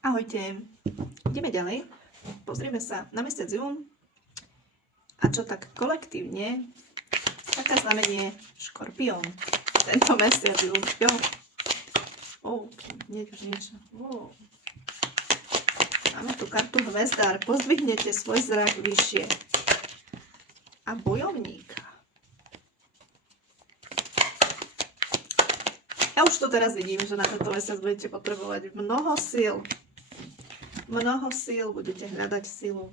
Ahojte, ideme ďalej. Pozrieme sa na mesiac jún a čo tak kolektívne taká znamenie Škorpión. Tento mesiac jún. Nie už niečo. Máme tu kartu Hvezdár. Pozdvihnete svoj zrak vyššie. A Bojovníka. Ja už to teraz vidím, že na tento mesiac budete potrebovať mnoho síl. Mnoho síl, budete hľadať silu.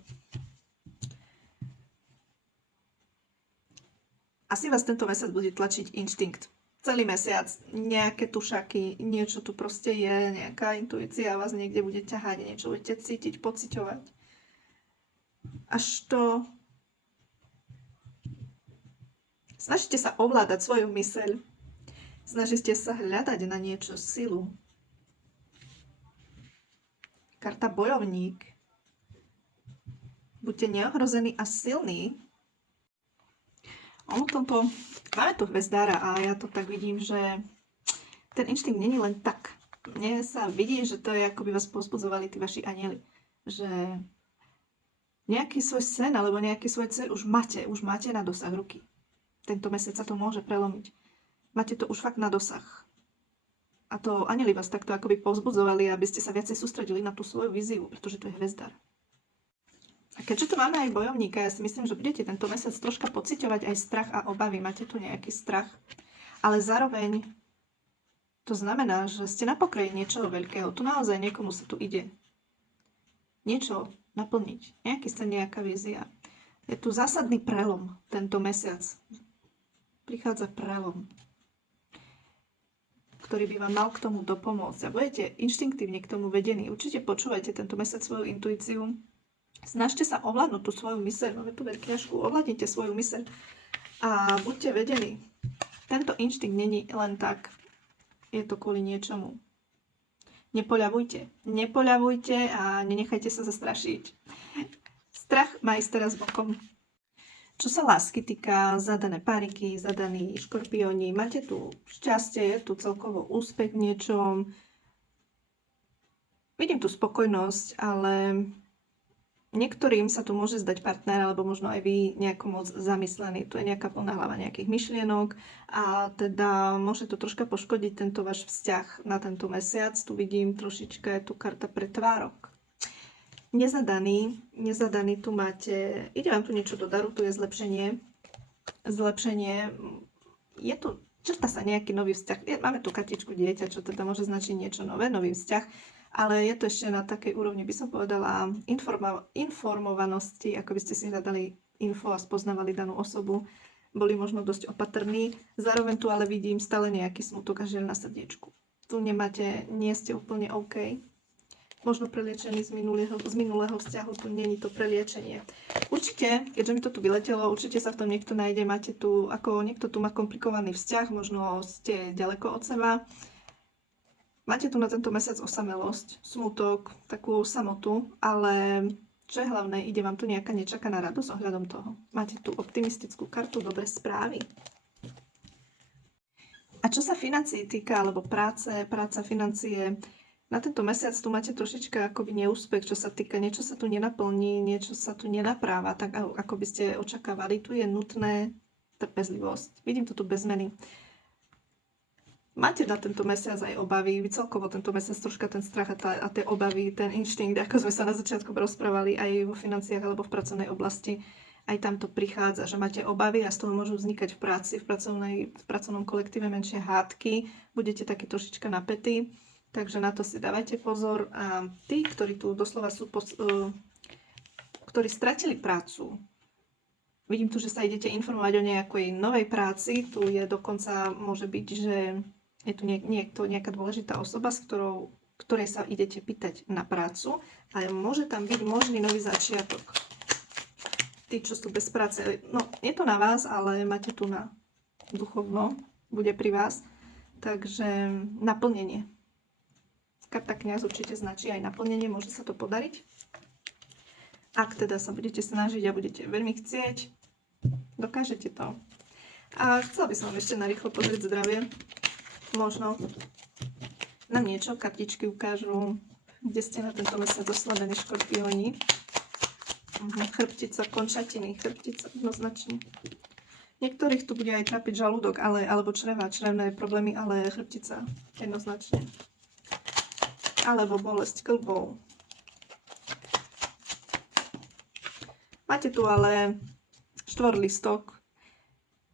Asi vás tento mesiac bude tlačiť inštinkt. Celý mesiac nejaké tušaky, niečo tu proste je, nejaká intuícia vás niekde bude ťahať, niečo budete cítiť, pociťovať. Až to... Snažite sa ovládať svoju myseľ. Snažite sa hľadať na niečo silu. Karta Bojovník. Buďte neohrození a silní. Máme tu Hvezdára a ja to tak vidím, že ten inštinkt není len tak. Mne sa vidí, že to je, ako by vás povzbudzovali tí vaši anjeli. Že nejaký svoj sen alebo nejaký svoj cieľ už máte na dosah ruky. Tento mesiac sa to môže prelomiť. Máte to už fakt na dosah. A to anjeli vás takto akoby povzbudzovali, aby ste sa viacej sústredili na tú svoju víziu, pretože to je Hvezdár. A keďže tu máme aj Bojovníka, ja si myslím, že budete tento mesiac troška pociťovať aj strach a obavy. Máte tu nejaký strach, ale zároveň to znamená, že ste na pokraji niečoho veľkého. Tu naozaj niekomu sa tu ide niečo naplniť. Nejaký sen, nejaká vízia. Je tu zásadný prelom tento mesiac. Prichádza prelom, ktorý by vám mal k tomu dopomôcť a budete inštinktívne k tomu vedení. Určite počúvajte tento mesiac svoju intuíciu. Snažte sa ovládnuť tú svoju myseľ. Máme tu veľkňažku, ovládnite svoju myseľ a buďte vedení. Tento inštinkt není len tak. Je to kvôli niečomu. Nepoľavujte. Nepoľavujte a nenechajte sa zastrašiť. Strach má ísť teraz bokom. Čo sa lásky týka, zadané páriky, zadaní škorpióni, máte tu šťastie, je tu celkovo úspech v niečom. Vidím tu spokojnosť, ale niektorým sa tu môže zdať partner, alebo možno aj vy nejako moc zamyslený. Tu je nejaká plná hlava nejakých myšlienok a teda môže to troška poškodiť tento váš vzťah na tento mesiac. Tu vidím trošička, je tu karta pretvárok. Nezadaný tu máte, ide vám tu niečo do daru, tu je zlepšenie, je tu, črta sa nejaký nový vzťah, máme tu kartičku dieťa, čo teda môže značiť niečo nové, nový vzťah, ale je to ešte na takej úrovni, by som povedala, informovanosti, ako by ste si hľadali info a spoznávali danú osobu, boli možno dosť opatrní, zároveň tu ale vidím stále nejaký smutok a žiaľ na srdiečku. Tu nie ste úplne OK. Možno preliečený z minulého vzťahu, tu není to preliečenie. Určite, keďže mi to tu vyletelo, určite sa v tom niekto nájde, máte tu, ako niekto tu má komplikovaný vzťah, možno ste ďaleko od seba. Máte tu na tento mesiac osamelosť, smutok, takú samotu, ale čo je hlavné, ide vám tu nejaká nečakaná radosť ohľadom toho. Máte tu optimistickú kartu, dobré správy. A čo sa financií týka, alebo práca, financie, na tento mesiac tu máte trošička akoby neúspech, čo sa týka, niečo sa tu nenaplní, niečo sa tu nenapráva, tak ako by ste očakávali. Tu je nutné trpezlivosť. Vidím to tu bez zmeny. Máte na tento mesiac aj obavy, vy celkovo tento mesiac troška ten strach a tie obavy, ten inštinkt, ako sme sa na začiatku rozprávali aj vo financiách alebo v pracovnej oblasti, aj tam to prichádza, že máte obavy a z toho môžu vznikať v práci, v pracovnom kolektíve menšie hádky, budete taký trošička napätí. Takže na to si dávajte pozor. A tí, ktorí tu doslova sú, ktorí stratili prácu, vidím tu, že sa idete informovať o nejakej novej práci. Tu je dokonca, môže byť, že je tu nejaká dôležitá osoba, ktorej sa idete pýtať na prácu. A môže tam byť možný nový začiatok. Tí, čo sú bez práce, no je to na vás, ale máte tu na duchovno, bude pri vás. Takže naplnenie. Karta kňaz určite značí aj naplnenie, môže sa to podariť. Ak teda sa budete snažiť a budete veľmi chcieť, dokážete to. A chcela by som ešte narýchlo pozrieť zdravie. Možno nám niečo kartičky ukážu. kde ste na tento mesiac oslabení škorpióni. Chrbtica, končatiny, chrbtica jednoznačne. Niektorých tu bude aj trápiť žalúdok, alebo čreva, črevné problémy, ale chrbtica jednoznačne. Alebo bolesť klbov. Máte tu ale štvorlistok,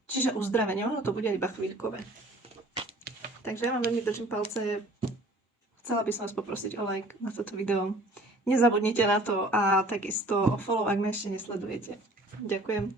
čiže uzdravenie, ono to bude iba chvíľkové. Takže ja vám veľmi držím palce. Chcela by som vás poprosiť o like na toto video. Nezabudnite na to a takisto o follow, ak ma ešte nesledujete. Ďakujem.